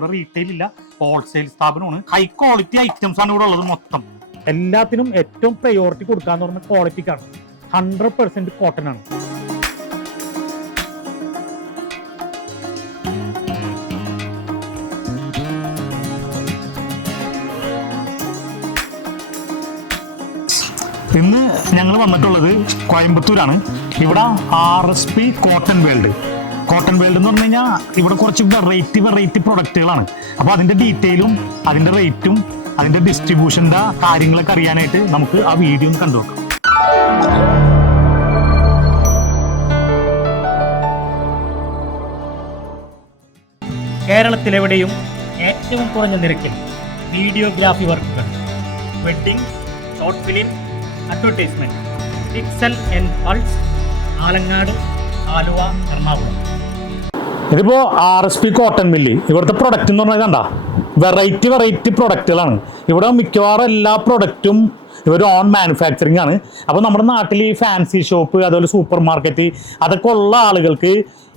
ഇവിടെ റീറ്റെയിൽ ഇല്ല ഹോൾസെയിൽ സ്ഥാപനമാണ്. ഹൈ ക്വാളിറ്റി ഐറ്റംസ് ആണ് ഇവിടെ ഉള്ളത് മൊത്തം. എല്ലാത്തിനും ഏറ്റവും പ്രയോറിറ്റി കൊടുക്കാന്ന് പറഞ്ഞ ക്വാളിറ്റിക്കാണ് ഹൺഡ്രഡ് പെർസെന്റ് കോട്ടൺ ആണ്. ഇന്ന് ഞങ്ങൾ വന്നിട്ടുള്ളത് കോയമ്പത്തൂരാണ്. ഇവിടെ R S P cotton world cotton world എന്ന് പറഞ്ഞു കഴിഞ്ഞാൽ ഇവിടെ കുറച്ച് വെറൈറ്റി വെറൈറ്റി പ്രൊഡക്റ്റുകളാണ് അപ്പോൾ അതിന്റെ ഡീറ്റെയിലും അതിന്റെ റേറ്റും അതിന്റെ ഡിസ്ട്രിബ്യൂഷന്റെ കാര്യങ്ങളൊക്കെ അറിയാനായിട്ട് നമുക്ക് ആ വീഡിയോ ഒന്ന് കണ്ടു നോക്കാം. കേരളത്തിലെവിടെയും ഏറ്റവും കുറഞ്ഞ നിരക്കിൽ വീഡിയോഗ്രാഫി വർക്കുകൾ. Wedding short film advertisement Pixel and Pulse Alangad Aluva Ernakulam. ഇതിപ്പോ R S P cotton mill ഇവിടുത്തെ പ്രൊഡക്റ്റ് എന്ന് പറഞ്ഞാൽ കണ്ട? വെറൈറ്റി വെറൈറ്റി പ്രൊഡക്റ്റുകളാണ് ഇവിടെ മിക്കവാറും എല്ലാ പ്രൊഡക്റ്റും ഇവർ ഓൺ മാനുഫാക്ചറിങ് ആണ്. അപ്പോൾ നമ്മുടെ നാട്ടിൽ ഈ ഫാൻസി ഷോപ്പ് അതുപോലെ സൂപ്പർ മാർക്കറ്റ് അതൊക്കെ ഉള്ള ആളുകൾക്ക്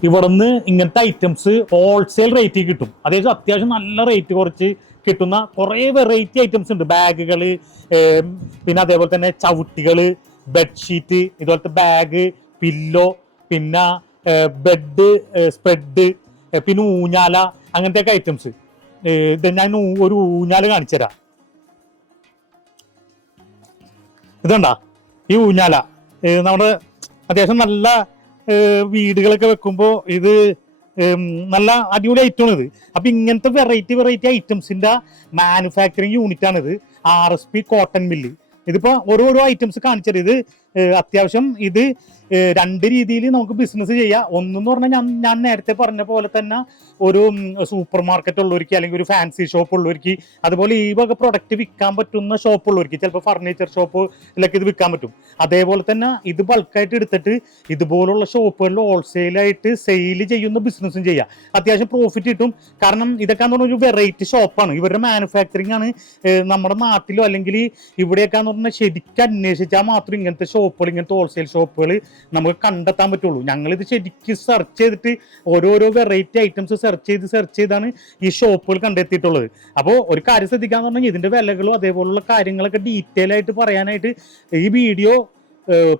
ഇവിടുന്ന് ഇങ്ങനത്തെ ഐറ്റംസ് ഹോൾസെയിൽ റേറ്റിൽ കിട്ടും. അതായത് അത്യാവശ്യം നല്ല റേറ്റ് കുറച്ച് കിട്ടുന്ന കുറേ വെറൈറ്റി ഐറ്റംസ് ഉണ്ട്. ബാഗുകൾ പിന്നെ അതേപോലെ തന്നെ ചവിട്ടികൾ ബെഡ്ഷീറ്റ് ഇതുപോലത്തെ ബാഗ് പില്ലോ പിന്നെ ബെഡ് സ്പ്രെഡ് പിന്നെ ഊഞ്ഞാല അങ്ങനത്തെ ഐറ്റംസ് ഞാൻ ഒരു ഊഞ്ഞാല കാണിച്ചു തരാം. ഇതുണ്ടാ? ഈ ഊഞ്ഞാല. നമ്മുടെ അത്യാവശ്യം നല്ല വീടുകളൊക്കെ വെക്കുമ്പോൾ ഇത് നല്ല അടിപൊളി ഐറ്റമാണ് ഇത് അപ്പൊ ഇങ്ങനത്തെ വെറൈറ്റി വെറൈറ്റി ഐറ്റംസിന്റെ മാനുഫാക്ചറിങ് യൂണിറ്റ് ആണ് ഇത് R S P cotton mill ഇതിപ്പോ ഓരോരോ ഐറ്റംസ് കാണിച്ചത് ഇത് അത്യാവശ്യം ഇത് രണ്ട് രീതിയിൽ നമുക്ക് ബിസിനസ് ചെയ്യാം. ഒന്നെന്ന് പറഞ്ഞാൽ ഞാൻ ഞാൻ നേരത്തെ പറഞ്ഞ പോലെ തന്നെ ഒരു സൂപ്പർ മാർക്കറ്റ് ഉള്ളവർക്ക് അല്ലെങ്കിൽ ഒരു ഫാൻസി ഷോപ്പ് ഉള്ളവർക്ക് അതുപോലെ ഈ വക പ്രൊഡക്റ്റ് വിൽക്കാൻ പറ്റുന്ന ഷോപ്പ് ഉള്ളവർക്ക് ചിലപ്പോൾ ഫർണിച്ചർ ഷോപ്പിലൊക്കെ ഇത് വിൽക്കാൻ പറ്റും. അതേപോലെ തന്നെ ഇത് ബൾക്കായിട്ട് എടുത്തിട്ട് ഇതുപോലുള്ള ഷോപ്പുകളിൽ ഹോൾസെയിലായിട്ട് സെയിൽ ചെയ്യുന്ന ബിസിനസ്സും ചെയ്യാം. അത്യാവശ്യം പ്രോഫിറ്റ് കിട്ടും. കാരണം ഇതൊക്കെ എന്ന് പറഞ്ഞാൽ ഒരു വെറൈറ്റി ഷോപ്പാണ് ഇവരുടെ മാനുഫാക്ചറിങ് ആണ് നമ്മുടെ നാട്ടിലോ അല്ലെങ്കിൽ ഇവിടെയൊക്കെ എന്ന് പറഞ്ഞാൽ ശരിക്കും അന്വേഷിച്ചാൽ മാത്രം ഇങ്ങനത്തെ ഷോപ്പുകൾ ഇങ്ങനത്തെ ഹോൾസെയിൽ ഷോപ്പുകൾ നമുക്ക് കണ്ടെത്താൻ പറ്റുള്ളൂ. ഞങ്ങളിത് ശരിക്കും സെർച്ച് ചെയ്തിട്ട് ഓരോരോ വെറൈറ്റി ഐറ്റംസ് സെർച്ച് ചെയ്ത് സെർച്ച് ചെയ്താണ് ഈ ഷോപ്പുകൾ കണ്ടെത്തിയിട്ടുള്ളത്. അപ്പോൾ ഒരു കാര്യം ശ്രദ്ധിക്കാന്ന് പറഞ്ഞാൽ ഇതിന്റെ വിലകളും അതേപോലുള്ള കാര്യങ്ങളൊക്കെ ഡീറ്റെയിൽ ആയിട്ട് പറയാനായിട്ട് ഈ വീഡിയോ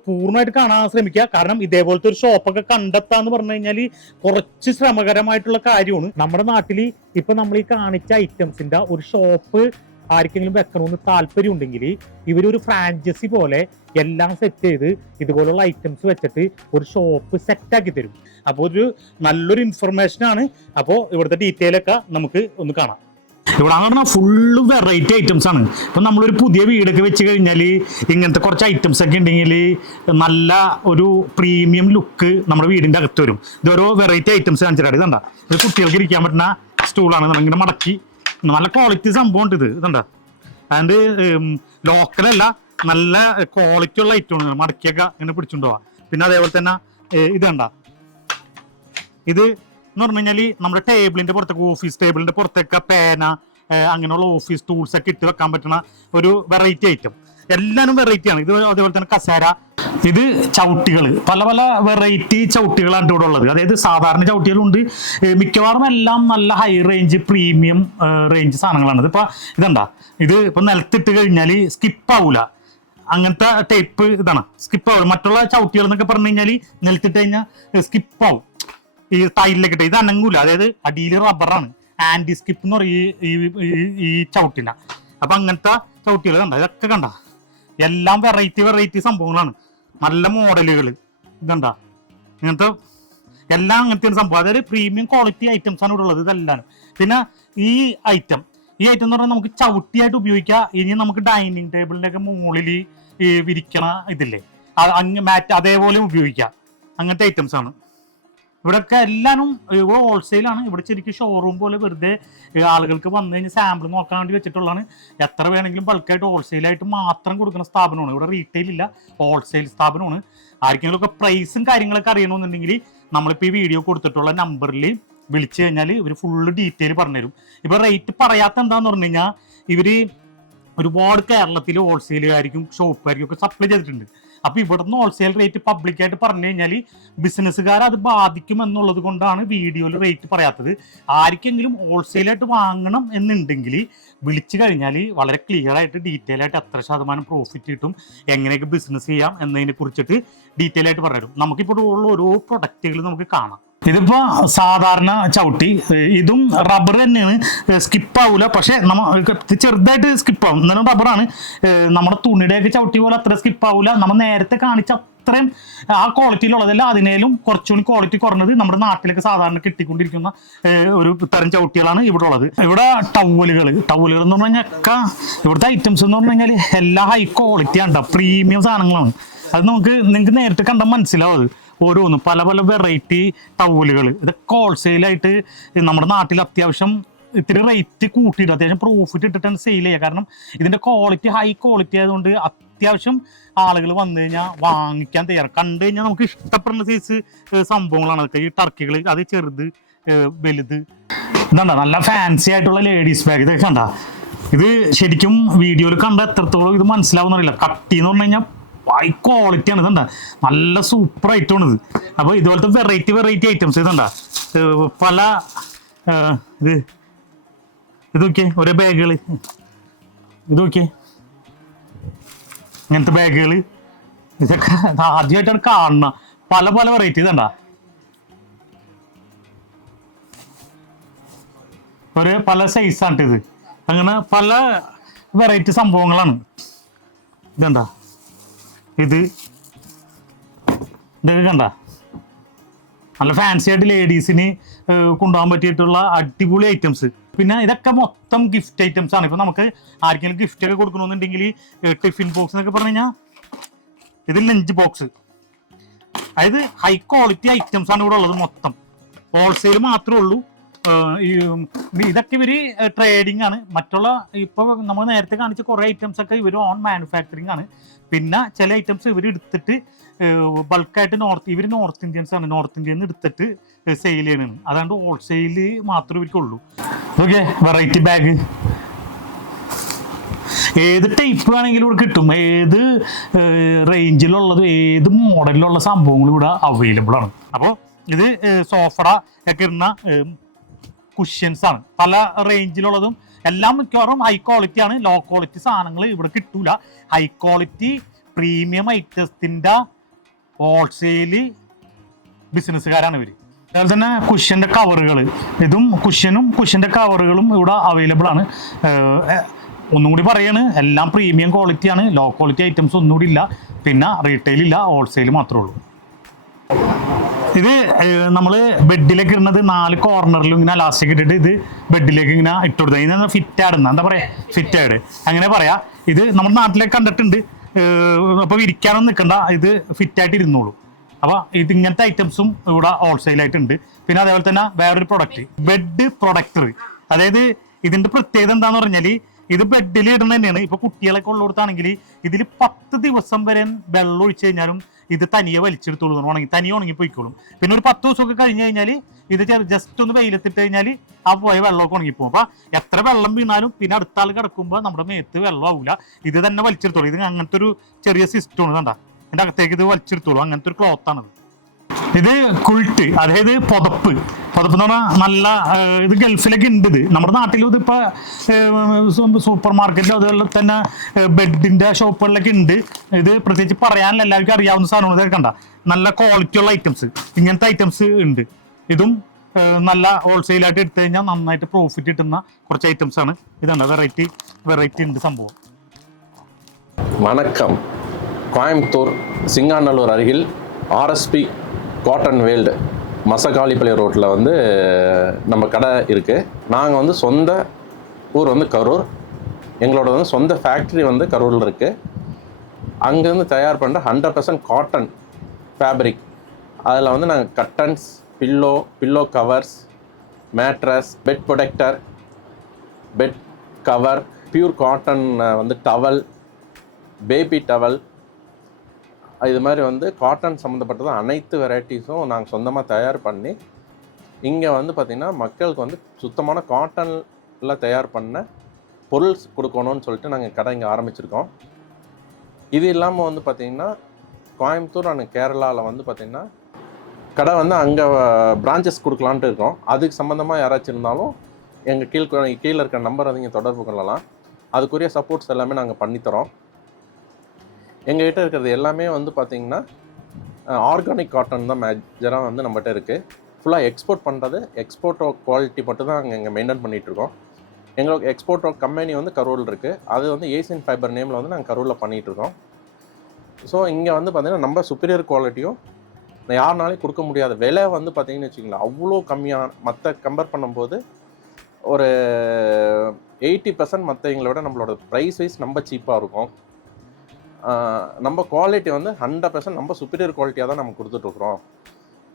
പൂർണമായിട്ട് കാണാൻ ശ്രമിക്കുക. കാരണം ഇതേപോലത്തെ ഒരു ഷോപ്പൊക്കെ കണ്ടെത്താന്ന് പറഞ്ഞു കഴിഞ്ഞാൽ കുറച്ച് ശ്രമകരമായിട്ടുള്ള കാര്യമാണ്. നമ്മുടെ നാട്ടിൽ ഇപ്പൊ നമ്മൾ ഈ കാണിച്ച ഐറ്റംസിന്റെ ഒരു ഷോപ്പ് ആർക്കെങ്കിലും വെക്കണമെന്ന് താല്പര്യം ഉണ്ടെങ്കിൽ ഇവരൊരു ഫ്രാഞ്ചൈസി പോലെ എല്ലാം സെറ്റ് ചെയ്ത് ഇതുപോലുള്ള ഐറ്റംസ് വെച്ചിട്ട് ഒരു ഷോപ്പ് സെറ്റ് ആക്കി തരും. അപ്പോൾ ഒരു നല്ലൊരു ഇൻഫർമേഷൻ ആണ്. അപ്പോൾ ഇവിടുത്തെ ഡീറ്റെയിൽ ഒക്കെ നമുക്ക് ഒന്ന് കാണാം. ഇവിടെ പറഞ്ഞാൽ ഫുള്ള് വെറൈറ്റി ഐറ്റംസ് ആണ്. ഇപ്പൊ നമ്മളൊരു പുതിയ വീടൊക്കെ വെച്ച് കഴിഞ്ഞാൽ ഇങ്ങനത്തെ കുറച്ച് ഐറ്റംസ് ഒക്കെ ഉണ്ടെങ്കിൽ നല്ല ഒരു പ്രീമിയം ലുക്ക് നമ്മുടെ വീടിന്റെ അകത്ത് വരും. ഇത് ഓരോ വെറൈറ്റി ഐറ്റംസ് കാണിച്ചിട്ടാണ് ഇതണ്ട ഇത് കുട്ടികൾക്ക് ഇരിക്കാൻ പറ്റുന്ന സ്റ്റൂളാണ് ഇങ്ങനെ മടക്കി നല്ല ക്വാളിറ്റി സംഭവം ഉണ്ട് ഇത്. ഇതണ്ട? അതിന്റെ ലോക്കലല്ല നല്ല ക്വാളിറ്റി ഉള്ള ഐറ്റമാണ് മടക്കിയൊക്കെ ഇങ്ങനെ പിടിച്ചുകൊണ്ട് പോവാം. പിന്നെ അതേപോലെ തന്നെ ഇത് കണ്ട? ഇത് എന്ന് പറഞ്ഞു കഴിഞ്ഞാൽ നമ്മുടെ ടേബിളിന്റെ പുറത്തൊക്കെ ഓഫീസ് ടേബിളിന്റെ പുറത്തൊക്കെ പേന അങ്ങനെയുള്ള ഓഫീസ് ടൂൾസ് ഒക്കെ ഇട്ട് വെക്കാൻ പറ്റുന്ന ഒരു വെറൈറ്റി ഐറ്റം എല്ലാവരും വെറൈറ്റി ആണ്. ഇത് അതേപോലെ തന്നെ കസേര ഇത് ചവിട്ടികൾ പല പല വെറൈറ്റി ചവിട്ടികളാണ് ഇവിടെ ഉള്ളത്. അതായത് സാധാരണ ചവിട്ടികളുണ്ട്. മിക്കവാറും എല്ലാം നല്ല ഹൈ റേഞ്ച് പ്രീമിയം റേഞ്ച് സാധനങ്ങളാണ്. ഇപ്പൊ ഇതെന്താ? ഇത് ഇപ്പൊ നിലത്തിട്ട് കഴിഞ്ഞാൽ സ്കിപ്പ് ആവൂല. അങ്ങനത്തെ ടൈപ്പ് ഇതാണ്. സ്കിപ്പ് ആവും മറ്റുള്ള ചവിട്ടികൾ എന്നൊക്കെ പറഞ്ഞു കഴിഞ്ഞാൽ നിലത്തിട്ട് കഴിഞ്ഞാൽ സ്കിപ്പ് ആവും. ഈ ടൈലിലേക്ക് ഇട്ട്. ഇത് അനങ്ങൂല. അതായത് അടിയിൽ റബ്ബറാണ് ആന്റി സ്കിപ്പ് എന്ന് പറയും ഈ- ചവിട്ടില അപ്പൊ അങ്ങനത്തെ ചവിട്ടികൾ കണ്ട? ഇതൊക്കെ കണ്ട? എല്ലാം വെറൈറ്റി വെറൈറ്റി സംഭവങ്ങളാണ്. നല്ല മോഡലുകൾ ഇതണ്ട ഇങ്ങനത്തെ എല്ലാം അങ്ങനത്തെ ഒരു സംഭവം. അതായത് പ്രീമിയം ക്വാളിറ്റി ഐറ്റംസ് ആണ് ഇവിടെ ഉള്ളത് ഇതെല്ലാം. പിന്നെ ഈ ഐറ്റം ഈ ഐറ്റം എന്ന് പറഞ്ഞാൽ നമുക്ക് ചവിട്ടിയായിട്ട് ഉപയോഗിക്കാം. ഇനി നമുക്ക് ഡൈനിങ് ടേബിളിന്റെ ഒക്കെ മുകളിൽ വിരിക്കണ ഇതില്ലേ? മാറ്റ് അതേപോലെ ഉപയോഗിക്കാം. അങ്ങനത്തെ ഐറ്റംസ് ആണ്. ഇവിടെയൊക്കെ എല്ലാവരും ഇവിടെ ഹോൾസെയിലാണ് ഇവിടെ ശരിക്കും ഷോറൂം പോലെ വെറുതെ ആളുകൾക്ക് വന്നു കഴിഞ്ഞാൽ സാമ്പിൾ നോക്കാൻ വേണ്ടി വെച്ചിട്ടുള്ളതാണ്. എത്ര വേണമെങ്കിലും ബൾക്കായിട്ട് ഹോൾസെയിലായിട്ട് മാത്രം കൊടുക്കുന്ന സ്ഥാപനമാണ്. ഇവിടെ റീറ്റെയിൽ ഇല്ല ഹോൾസെയിൽ സ്ഥാപനമാണ്. ആർക്കെങ്കിലും ഒക്കെ പ്രൈസും കാര്യങ്ങളൊക്കെ അറിയണമെന്നുണ്ടെങ്കിൽ നമ്മളിപ്പോൾ ഈ വീഡിയോ കൊടുത്തിട്ടുള്ള നമ്പറിൽ വിളിച്ചു കഴിഞ്ഞാൽ ഇവർ ഫുള്ള് ഡീറ്റെയിൽ പറഞ്ഞുതരും. ഇപ്പോൾ റേറ്റ് പറയാത്ത എന്താന്ന് പറഞ്ഞു കഴിഞ്ഞാൽ ഇവർ ഒരുപാട് കേരളത്തിൽ ഹോൾസെയിലുകാർക്കും ഷോപ്പുകാർക്കും ഒക്കെ സപ്ലൈ ചെയ്തിട്ടുണ്ട്. അപ്പൊ ഇവിടുന്ന് ഹോൾസെയിൽ റേറ്റ് പബ്ലിക്കായിട്ട് പറഞ്ഞു കഴിഞ്ഞാൽ ബിസിനസ്സുകാരെ അത് ബാധിക്കും എന്നുള്ളത് കൊണ്ടാണ് വീഡിയോയിൽ റേറ്റ് പറയാത്തത്. ആർക്കെങ്കിലും ഹോൾസെയിൽ ആയിട്ട് വാങ്ങണം എന്നുണ്ടെങ്കിൽ വിളിച്ചു കഴിഞ്ഞാൽ വളരെ ക്ലിയർ ആയിട്ട് ഡീറ്റെയിൽ ആയിട്ട് എത്ര ശതമാനം പ്രോഫിറ്റ് കിട്ടും എങ്ങനെയൊക്കെ ബിസിനസ് ചെയ്യാം എന്നതിനെ കുറിച്ചിട്ട് ഡീറ്റെയിൽ ആയിട്ട് പറഞ്ഞുതരും. നമുക്കിപ്പോൾ ഉള്ള ഓരോ പ്രൊഡക്റ്റുകൾ നമുക്ക് കാണാം. ഇതിപ്പോ സാധാരണ ചവിട്ടി. ഇതും റബ്ബർ തന്നെയാണ്. സ്കിപ്പ് ആവൂല. പക്ഷെ നമ്മ ചെറുതായിട്ട് സ്കിപ്പ് ആവും. എന്നാലും റബ്ബറാണ് നമ്മുടെ തുണിയുടെയൊക്കെ ചവിട്ടി പോലെ അത്ര സ്കിപ്പ് ആവൂല. നമ്മൾ നേരത്തെ കാണിച്ച അത്രയും ആ ക്വാളിറ്റിയിലുള്ളതല്ല അതിനേലും കുറച്ചുകൂടി ക്വാളിറ്റി കുറഞ്ഞത് നമ്മുടെ നാട്ടിലൊക്കെ സാധാരണ കിട്ടിക്കൊണ്ടിരിക്കുന്ന ഒരു തരം ചവിട്ടികളാണ് ഇവിടെ ഉള്ളത് ഇവിടെ ടവലുകൾ ടവലുകൾ എന്ന് പറഞ്ഞു കഴിഞ്ഞാൽ ഇവിടുത്തെ ഐറ്റംസ് എന്ന് പറഞ്ഞു കഴിഞ്ഞാൽ എല്ലാ ഹൈ ക്വാളിറ്റി ആണ് പ്രീമിയം സാധനങ്ങളാണ്. അത് നമുക്ക് നിങ്ങൾക്ക് നേരിട്ട് കണ്ടാൽ മനസ്സിലാവും ഓരോന്നും പല പല വെറൈറ്റി ടൗലുകൾ ഇതൊക്കെ ഹോൾസെയിലായിട്ട് നമ്മുടെ നാട്ടിൽ അത്യാവശ്യം ഇത്തിരി റേറ്റ് കൂട്ടിയിട്ട് അത്യാവശ്യം പ്രോഫിറ്റ് ഇട്ടിട്ടാണ് സെയിൽ ചെയ്യുക. കാരണം ഇതിന്റെ ക്വാളിറ്റി ഹൈ ക്വാളിറ്റി ആയതുകൊണ്ട് അത്യാവശ്യം ആളുകൾ വന്നു കഴിഞ്ഞാൽ വാങ്ങിക്കാൻ തയ്യാറ്. കണ്ടു കഴിഞ്ഞാൽ നമുക്ക് ഇഷ്ടപ്പെടുന്ന സൈസ് സംഭവങ്ങളാണ് അതൊക്കെ. ഈ ടർക്കികൾ അത് ചെറുത് വലുത്. ഇതാണ്ട നല്ല ഫാൻസി ആയിട്ടുള്ള ലേഡീസ് ബാഗ് ഇതൊക്കെ കണ്ട? ഇത് ശരിക്കും വീഡിയോയിൽ കണ്ട എത്രത്തോളം ഇത് മനസ്സിലാവുന്നില്ല കട്ടി എന്ന് പറഞ്ഞു കഴിഞ്ഞാൽ ഹൈ ക്വാളിറ്റി ആണ്. ഇതണ്ട നല്ല സൂപ്പർ ഐറ്റം ആണ് ഇത്. അപ്പോൾ ഇതുപോലത്തെ വെറൈറ്റി വെറൈറ്റി ഐറ്റംസ് ഇതണ്ട പല ഇത് ഇത് നോക്കിയേ ഒരേ ബാഗുകൾ ഇത് നോക്കിയേ. ഇങ്ങനത്തെ ബാഗുകൾ ഇതൊക്കെ ആദ്യമായിട്ടാണ് കാണുന്ന. പല പല വെറൈറ്റി ഇതണ്ട ഒരു പല സൈസാണ് ഇത്. അങ്ങനെ പല വെറൈറ്റി സംഭവങ്ങളാണ്. ഇതെന്താ? ഇത്. ഇതൊക്കെ കണ്ട? നല്ല ഫാൻസി ആയിട്ട് ലേഡീസിന് കൊണ്ടുപോകാൻ പറ്റിയിട്ടുള്ള അടിപൊളി ഐറ്റംസ് പിന്നെ ഇതൊക്കെ മൊത്തം ഗിഫ്റ്റ് ഐറ്റംസ് ആണ്. ഇപ്പൊ നമുക്ക് ആർക്കെങ്കിലും ഗിഫ്റ്റ് ഒക്കെ കൊടുക്കണമെന്നുണ്ടെങ്കിൽ ടിഫിൻ ബോക്സ് എന്നൊക്കെ പറഞ്ഞു കഴിഞ്ഞാൽ ഇത് ലഞ്ച് ബോക്സ് അതായത് ഹൈ ക്വാളിറ്റി ഐറ്റംസ് ആണ് ഇവിടെ ഉള്ളത് മൊത്തം. ഹോൾസെയിൽ മാത്രമേ ഉള്ളൂ. ഈ ഇതൊക്കെ ഇവർ ട്രേഡിംഗ് ആണ്. മറ്റുള്ള ഇപ്പൊ നമ്മൾ നേരത്തെ കാണിച്ച കുറെ ഐറ്റംസ് ഒക്കെ ഇവർ ഓൺ മാനുഫാക്ചറിങ് ആണ്. പിന്നെ ചില ഐറ്റംസ് ഇവർ എടുത്തിട്ട് ബൾക്കായിട്ട് നോർത്ത് ഇവർ നോർത്ത് ഇന്ത്യൻസ് ആണ്. നോർത്ത് ഇന്ത്യയിൽ നിന്ന് എടുത്തിട്ട് സെയിൽ ചെയ്യണതാണ് അതാണ്ട് ഹോൾസെയിൽ മാത്രമേ ഇവർക്കുള്ളൂ. ഓക്കെ വെറൈറ്റി ബാഗ് ഏത് ടൈപ്പ് വേണമെങ്കിലും ഇവിടെ കിട്ടും. ഏത് റേഞ്ചിലുള്ളത് ഏത് മോഡലിലുള്ള സംഭവങ്ങളും ഇവിടെ അവൈലബിൾ ആണ്. അപ്പോൾ ഇത് സോഫറ ഒക്കെ ഇടുന്ന കുഷ്യൻസ് ആണ്. പല റേഞ്ചിലുള്ളതും എല്ലാം മിക്കവാറും ഹൈ ക്വാളിറ്റി ആണ്. ലോ ക്വാളിറ്റി സാധനങ്ങൾ ഇവിടെ കിട്ടൂല. ഹൈ ക്വാളിറ്റി പ്രീമിയം ഐറ്റത്തിന്റെ ഹോൾസെയിൽ ബിസിനസ്സുകാരാണ് ഇവർ അതുപോലെ തന്നെ കുഷ്യന്റെ കവറുകൾ ഇതും കുഷ്യനും കുഷ്യന്റെ കവറുകളും ഇവിടെ അവൈലബിൾ ആണ്. ഒന്നും കൂടി പറയാണ്. എല്ലാം പ്രീമിയം ക്വാളിറ്റിയാണ് ലോ ക്വാളിറ്റി ഐറ്റംസ് ഒന്നും കൂടി ഇല്ല. പിന്നെ റീറ്റെയിൽ ഇല്ല. ഹോൾസെയിൽ മാത്രമേ ഉള്ളൂ. ഇത് നമ്മൾ ബെഡിലേക്ക് ഇടുന്നത് നാല് കോർണറിലും ഇങ്ങനെ ലാസ്റ്റിക് ഇട്ടിട്ട് ഇത് ബെഡിലേക്ക് ഇങ്ങനെ ഇട്ട് കൊടുത്തത് ഇതിന് ഫിറ്റ് ആടുന്ന എന്താ പറയാ? ഫിറ്റ് ആട് അങ്ങനെ പറയാ ഇത് നമ്മുടെ നാട്ടിലേക്ക് കണ്ടിട്ടുണ്ട്. അപ്പോൾ വിരിക്കാനൊന്നും നിൽക്കണ്ട ഇത് ഫിറ്റ് ആയിട്ട് ഇരുന്നോളൂ. അപ്പോൾ ഇത് ഇങ്ങനത്തെ ഐറ്റംസും ഇവിടെ ഹോൾസെയിൽ ആയിട്ടുണ്ട്. പിന്നെ അതേപോലെ തന്നെ വേറൊരു പ്രൊഡക്റ്റ് ബെഡ് പ്രൊഡക്റ്റർ അതായത് ഇതിന്റെ പ്രത്യേകത എന്താന്ന് പറഞ്ഞാൽ ഇത് ബെഡിൽ ഇടുന്ന തന്നെയാണ്. ഇപ്പൊ കുട്ടികളൊക്കെ ഉള്ളിടത്താണെങ്കിൽ ഇതിൽ പത്ത് ദിവസം വരെ വെള്ളം ഒഴിച്ചു കഴിഞ്ഞാലും ഇത് തനിയെ വലിച്ചെടുത്തോളൂ ഉണങ്ങി തനിയെ ഉണങ്ങി പോയിക്കോളും. പിന്നെ ഒരു പത്ത് ദിവസമൊക്കെ കഴിഞ്ഞ് കഴിഞ്ഞാൽ ഇത് ജസ്റ്റ് ഒന്ന് വെയിലത്തിട്ട് കഴിഞ്ഞാൽ ആ പോയ വെള്ളമൊക്കെ ഉണങ്ങിപ്പോകും. അപ്പൊ എത്ര വെള്ളം വീണാലും പിന്നെ അടുത്ത ആൾ കിടക്കുമ്പോൾ നമ്മുടെ മേത്ത് വെള്ളം ആവില്ല ഇത് തന്നെ വലിച്ചെടുത്തോളൂ. ഇത് അങ്ങനത്തെ ഒരു ചെറിയ സിസ്റ്റമാണ് കണ്ട. എന്റെ അകത്തേക്ക് ഇത് വലിച്ചെടുത്തോളൂ. അങ്ങനത്തെ ഒരു ക്ലോത്ത് ആണത്. ഇത് കുൾട്ട് അതായത് പുതപ്പ്. പുതപ്പ് എന്ന് പറഞ്ഞാൽ നല്ല ആ, ഇത് ഗൾഫിലൊക്കെ ഉണ്ട് ഇത് നമ്മുടെ നാട്ടിലും ഇതിപ്പോ സൂപ്പർ മാർക്കറ്റിലും അതുപോലെ തന്നെ ബെഡിന്റെ ഷോപ്പുകളിലൊക്കെ ഉണ്ട് ഇത് പ്രത്യേകിച്ച് പറയാനില്ല എല്ലാവർക്കും അറിയാവുന്ന സാധനങ്ങൾ ഇതൊക്കെ കണ്ട നല്ല ക്വാളിറ്റി ഉള്ള ഐറ്റംസ് ഇങ്ങനത്തെ ഐറ്റംസ് ഉണ്ട് ഇതും ആ, നല്ല ഹോൾസെയിലായിട്ട് എടുത്തു കഴിഞ്ഞാൽ നന്നായിട്ട് പ്രോഫിറ്റ് കിട്ടുന്ന കുറച്ച് ഐറ്റംസ് ആണ് ഇതാണ് വെറൈറ്റി വെറൈറ്റി ഉണ്ട് സംഭവം வணக்கம் கோயம்புத்தூர் சிங்காநல்லூர் அருகில் ஆர்எஸ்பி காட்டன் வேல்டு மசகாளிப்பள்ளி ரோட்டில் வந்து நம்ம கடை இருக்குது நாங்கள் வந்து சொந்த ஊர் வந்து கரூர். எங்களோட வந்து சொந்த ஃபேக்ட்ரி வந்து கரூரில் இருக்குது அங்கேருந்து தயார் பண்ணுற ஹண்ட்ரட் பர்சன்ட் காட்டன் ஃபேப்ரிக் அதில் வந்து நாங்கள் cottons pillow pillow covers mattress bed protector bed cover pure cotton வந்து டவல் பேபி டவல் இது மாதிரி வந்து காட்டன் சம்மந்தப்பட்டது அனைத்து வெரைட்டிஸும் நாங்கள் சொந்தமாக தயார் பண்ணி இங்கே வந்து பார்த்திங்கன்னா மக்களுக்கு வந்து சுத்தமான காட்டனில் தயார் பண்ண பொருள் கொடுக்கணும்னு சொல்லிட்டு நாங்கள் கடை இங்கே ஆரம்பிச்சிருக்கோம். இது இல்லாமல் வந்து பார்த்திங்கன்னா கோயம்புத்தூர் அண்ட் கேரளாவில் வந்து பார்த்திங்கன்னா கடை வந்து அங்கே பிரான்ச்சஸ் கொடுக்கலான்ட்டு இருக்கோம். அதுக்கு சம்மந்தமாக யாராச்சும் இருந்தாலும் எங்கள் கீழ் கீழே இருக்க நம்பரை நீங்கள் தொடர்பு கொள்ளலாம். அதுக்குரிய சப்போர்ட்ஸ் எல்லாமே நாங்கள் பண்ணித்தரோம். எங்ககிட்ட இருக்கிறது எல்லாமே வந்து பார்த்திங்கன்னா ஆர்கானிக் காட்டன் தான் மேஜராக வந்து நம்மகிட்ட இருக்குது ஃபுல்லாக எக்ஸ்போர்ட் பண்ணுறது எக்ஸ்போர்ட் குவாலிட்டி மட்டும் தான் அங்கே இங்கே மெயின்டைன் பண்ணிகிட்ருக்கோம் எங்களுக்கு எக்ஸ்போர்ட் கம்பெனி வந்து கரூரில் இருக்குது அது வந்து ஏசியன் ஃபைபர் நேமில் வந்து நாங்கள் கரூரில் பண்ணிகிட்ருக்கோம் ஸோ இங்கே வந்து பார்த்திங்கன்னா நம்ம சுப்பீரியர் குவாலிட்டியும் யாருனாலையும் கொடுக்க முடியாத விலை வந்து பார்த்தீங்கன்னு வச்சுக்கோங்களேன் அவ்வளோ கம்மியான மற்ற கம்பேர் பண்ணும்போது ஒரு எயிட்டி பர்சன்ட் மற்றவங்களோட நம்மளோட ப்ரைஸ் வைஸ் நம்ம சீப்பாக இருக்கும். நம்ம குவாலிட்டி வந்து ஹண்ட்ரட் பர்சன்ட் நம்ம சுப்பீரியர் குவாலிட்டியாக தான் நம்ம கொடுத்துட்ருக்குறோம்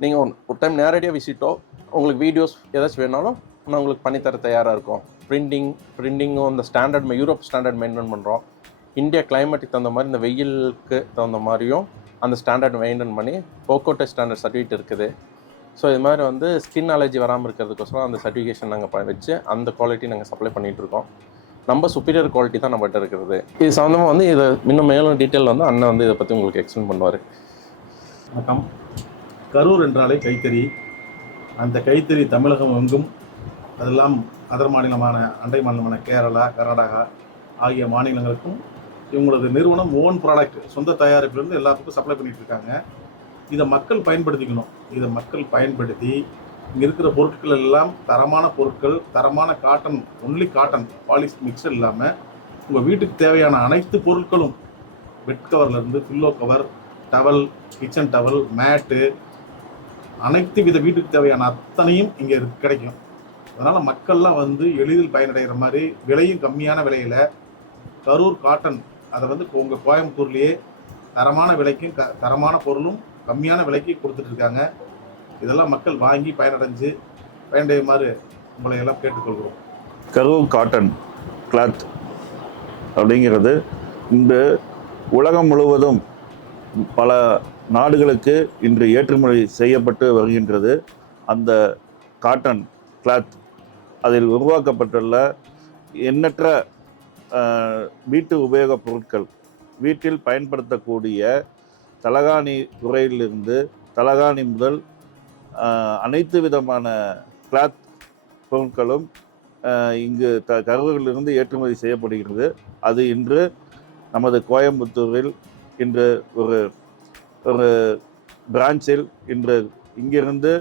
நீங்கள் ஒன் ஒரு டைம் நேரடியாக விசிட்டோ உங்களுக்கு வீடியோஸ் ஏதாச்சும் வேணாலும் நான் உங்களுக்கு பண்ணித்தர தயாராக இருக்கும். பிரிண்டிங் பிரிண்டிங்கும் இந்த ஸ்டாண்டர்ட் யூரோப் ஸ்டாண்டர்ட் மெயின்டைன் பண்ணுறோம் இந்தியா கிளைமேட்டுக்கு தகுந்த மாதிரி இந்த வெயிலுக்கு தகுந்த மாதிரியும் அந்த ஸ்டாண்டர்ட் மெயின்டைன் பண்ணி போக்கோட்டை ஸ்டாண்டர்ட் சர்டிஃபிகேட் இருக்குது. ஸோ இது மாதிரி வந்து ஸ்கின் அலர்ஜி வராமல் இருக்கிறதுக்கோசரம் அந்த சர்டிஃபிகேஷன் நாங்கள் வச்சு அந்த குவாலிட்டி நாங்கள் சப்ளை பண்ணிகிட்ருக்கோம் நம்ம சுப்பீரியர் குவாலிட்டி தான் நம்மகிட்ட இருக்கிறது இது சம்மந்தமாக வந்து இதை இன்னும் மேலும் டீட்டெயில் வந்து அண்ணன் வந்து இதை பற்றி உங்களுக்கு எக்ஸ்பிளைன் பண்ணுவார். வணக்கம். கரூர் என்றாலே கைத்தறி. அந்த கைத்தறி தமிழகம் எங்கும் அதெல்லாம் அதர் மாநிலமான அண்டை மாநிலமான கேரளா கர்நாடகா ஆகிய மாநிலங்களுக்கும் இவங்களது நிறுவனம் ஓன் ப்ராடக்ட் சொந்த தயாரிப்பிலிருந்து எல்லாத்துக்கும் சப்ளை பண்ணிகிட்டு இருக்காங்க. இதை மக்கள் பயன்படுத்திக்கணும். இதை மக்கள் பயன்படுத்தி இங்கே இருக்கிற பொருட்கள் எல்லாம் தரமான பொருட்கள் தரமான காட்டன் ஒன்லி காட்டன் பாலிஷ் மிக்சர் இல்லாமல் உங்கள் வீட்டுக்கு தேவையான அனைத்து பொருட்களும் bed கவர்லேருந்து pillow cover towel kitchen towel mat அனைத்து வித வீட்டுக்கு தேவையான அத்தனையும் இங்கே கிடைக்கும். அதனால் மக்கள்லாம் வந்து எளிதில் பயனடைகிற மாதிரி விலையும் கம்மியான விலையில் கரூர் காட்டன் அதை வந்து உங்கள் கோயம்புத்தூர்லேயே தரமான விலைக்கும் க தரமான பொருளும் கம்மியான விலைக்கு கொடுத்துட்ருக்காங்க இதெல்லாம் மக்கள் வாங்கி பயனடைஞ்சு பயனடையுமாறு உங்களை எல்லாம் கேட்டுக்கொள்கிறோம். கரூர் காட்டன் கிளாத் அப்படிங்கிறது இன்று உலகம் முழுவதும் பல நாடுகளுக்கு இன்று ஏற்றுமதி செய்யப்பட்டு வருகின்றது. அந்த காட்டன் கிளாத் அதில் உருவாக்கப்பட்டுள்ள எண்ணற்ற வீட்டு உபயோகப் பொருட்கள் வீட்டில் பயன்படுத்தக்கூடிய தலகாணி உரையிலிருந்து தலகாணி முதல் அனைத்து விதமான கிளாத் பொருட்களும் அஹ், இங்கு க கரூரிலிருந்து ஏற்றுமதி செய்யப்படுகிறது அது இன்று நமது கோயம்புத்தூரில் இன்று ஒரு ஒரு பிரான்ச்சில் இன்று இங்கிருந்து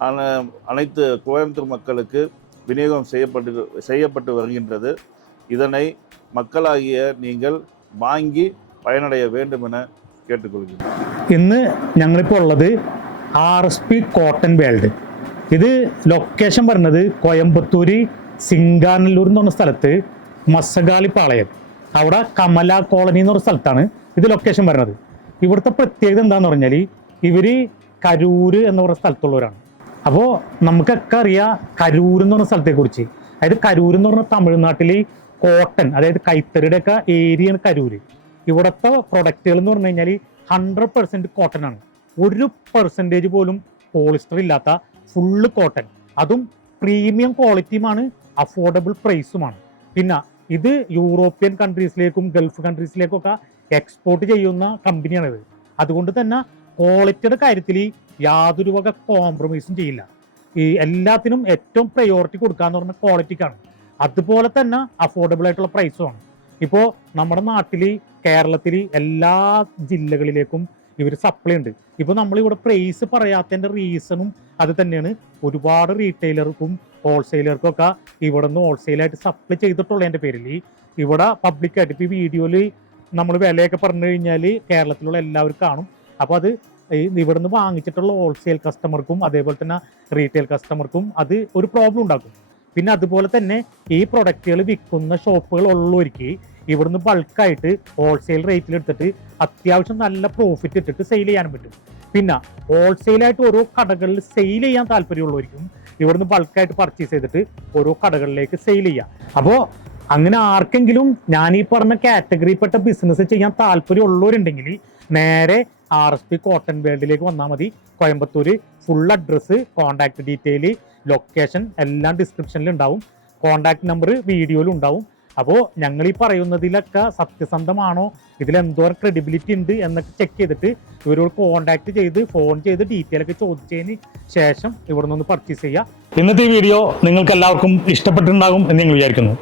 அன அனைத்து கோயம்புத்தூர் மக்களுக்கு விநியோகம் செய்யப்பட்டு செய்யப்பட்டு வருகின்றது இதனை மக்களாகிய நீங்கள் வாங்கി பயனடைய வேண்டும் என கேட்டுக்கொள்கிறேன் ഇന്ന് ഞങ്ങളിപ്പോൾ ഉള്ളത് R S P cotton world ഇത് ലൊക്കേഷൻ വരുന്നത് കോയമ്പത്തൂര് സിംഗാനല്ലൂർ എന്ന് പറഞ്ഞ സ്ഥലത്ത് മസഗാളി പാളയം അവിടെ കമല കോളനി എന്ന് പറഞ്ഞ സ്ഥലത്താണ് ഇത് ലൊക്കേഷൻ വരുന്നത് ഇവിടുത്തെ പ്രത്യേകത എന്താന്ന് പറഞ്ഞാൽ ഇവർ കരൂര് എന്ന് പറഞ്ഞ സ്ഥലത്തുള്ളവരാണ്. അപ്പോൾ നമുക്കൊക്കെ അറിയാം കരൂർ എന്ന് പറഞ്ഞ സ്ഥലത്തെക്കുറിച്ച്. അതായത് കരൂർ എന്ന് പറഞ്ഞ തമിഴ്നാട്ടിൽ കോട്ടൺ അതായത് കൈത്തറിയുടെ ഒക്കെ ഏരിയയാണ് കരൂര്. ഇവിടുത്തെ പ്രൊഡക്റ്റുകൾ എന്ന് പറഞ്ഞു കഴിഞ്ഞാൽ ഹൺഡ്രഡ് പെർസെന്റ് കോട്ടൺ ആണ്. ഒരു പെർസെന്റേജ് പോലും പോളിസ്റ്റർ ഇല്ലാത്ത ഫുള്ള് കോട്ടൺ അതും പ്രീമിയം ക്വാളിറ്റിയുമാണ് അഫോർഡബിൾ പ്രൈസുമാണ് പിന്നെ ഇത് യൂറോപ്യൻ കൺട്രീസിലേക്കും ഗൾഫ് കൺട്രീസിലേക്കും ഒക്കെ എക്സ്പോർട്ട് ചെയ്യുന്ന കമ്പനിയാണിത് അതുകൊണ്ട് തന്നെ ക്വാളിറ്റിയുടെ കാര്യത്തിൽ യാതൊരു വക കോംപ്രമൈസും ചെയ്യില്ല. ഈ എല്ലാത്തിനും ഏറ്റവും പ്രയോറിറ്റി കൊടുക്കാന്ന് പറഞ്ഞ ക്വാളിറ്റിക്കാണ് അതുപോലെ തന്നെ അഫോർഡബിൾ ആയിട്ടുള്ള പ്രൈസുമാണ് ഇപ്പോൾ നമ്മുടെ നാട്ടിൽ കേരളത്തിൽ എല്ലാ ജില്ലകളിലേക്കും ഇവർ സപ്ലൈ ഉണ്ട്. ഇപ്പോൾ നമ്മളിവിടെ പ്രൈസ് പറയാത്തതിന്റെ റീസണും അത് തന്നെയാണ്. ഒരുപാട് റീറ്റെയിലർക്കും ഹോൾസെയിലർക്കും ഒക്കെ ഇവിടെ നിന്ന് ഹോൾസെയിലായിട്ട് സപ്ലൈ ചെയ്തിട്ടുള്ളതിന്റെ പേരിൽ. ഇവിടെ പബ്ലിക്കായിട്ട് ഇപ്പോൾ ഈ വീഡിയോയിൽ നമ്മൾ വിലയൊക്കെ പറഞ്ഞു കഴിഞ്ഞാൽ കേരളത്തിലുള്ള എല്ലാവർക്കും കാണും. അപ്പോൾ അത് ഇവിടെ നിന്ന് വാങ്ങിച്ചിട്ടുള്ള ഹോൾസെയിൽ കസ്റ്റമർക്കും അതേപോലെ തന്നെ റീറ്റെയിൽ കസ്റ്റമർക്കും അത് ഒരു പ്രോബ്ലം ഉണ്ടാക്കും. പിന്നെ അതുപോലെ തന്നെ ഈ പ്രൊഡക്റ്റുകൾ വിൽക്കുന്ന ഷോപ്പുകൾ ഉള്ളവർക്ക് ഇവിടുന്ന് ബൾക്കായിട്ട് ഹോൾസെയിൽ റേറ്റിൽ എടുത്തിട്ട് അത്യാവശ്യം നല്ല പ്രോഫിറ്റ് ഇട്ടിട്ട് സെയിൽ ചെയ്യാനും പറ്റും. പിന്നെ ഹോൾസെയിലായിട്ട് ഓരോ കടകളിൽ സെയിൽ ചെയ്യാൻ താല്പര്യമുള്ളവർക്കും ഇവിടുന്ന് ബൾക്കായിട്ട് പർച്ചേസ് ചെയ്തിട്ട് ഓരോ കടകളിലേക്ക് സെയിൽ ചെയ്യാം. അപ്പോൾ അങ്ങനെ ആർക്കെങ്കിലും ഞാൻ ഈ പറഞ്ഞ കാറ്റഗറിപ്പെട്ട ബിസിനസ് ചെയ്യാൻ താല്പര്യമുള്ളവരുണ്ടെങ്കിൽ നേരെ ആർ എസ് പി കോട്ടൺ വേൾഡിലേക്ക് വന്നാൽ മതി. Coimbatore full address contact detail location എല്ലാം ഡിസ്ക്രിപ്ഷനിൽ ഉണ്ടാവും. കോൺടാക്ട് നമ്പർ വീഡിയോയിലും ഉണ്ടാവും. അപ്പോൾ ഞങ്ങൾ ഈ പറയുന്നതിലൊക്കെ സത്യസന്ധമാണോ? ഇതിൽ എന്തോരം ക്രെഡിബിലിറ്റി ഉണ്ട് എന്നൊക്കെ ചെക്ക് ചെയ്തിട്ട് ഇവരോട് കോൺടാക്ട് ചെയ്ത് ഫോൺ ചെയ്ത് ഡീറ്റെയിൽ ഒക്കെ ചോദിച്ചതിന് ശേഷം ഇവിടെ നിന്ന് പർച്ചേസ് ചെയ്യുക ഇന്നത്തെ ഈ വീഡിയോ നിങ്ങൾക്ക് എല്ലാവർക്കും ഇഷ്ടപ്പെട്ടിട്ടുണ്ടാകും എന്ന് ഞങ്ങൾ വിചാരിക്കുന്നു.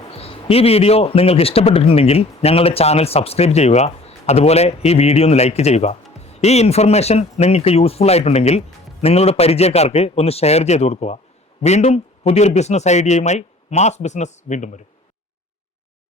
ഈ വീഡിയോ നിങ്ങൾക്ക് ഇഷ്ടപ്പെട്ടിട്ടുണ്ടെങ്കിൽ ഞങ്ങളുടെ ചാനൽ സബ്സ്ക്രൈബ് ചെയ്യുക അതുപോലെ ഈ വീഡിയോ ഒന്ന് ലൈക്ക് ചെയ്യുക. ഈ ഇൻഫർമേഷൻ നിങ്ങൾക്ക് യൂസ്ഫുൾ ആയിട്ടുണ്ടെങ്കിൽ നിങ്ങളുടെ പരിചയക്കാർക്ക് ഒന്ന് ഷെയർ ചെയ്ത് കൊടുക്കുക. വീണ്ടും പുതിയൊരു ബിസിനസ് ഐഡിയയുമായി മാസ് ബിസിനസ് വീണ്ടും വരും.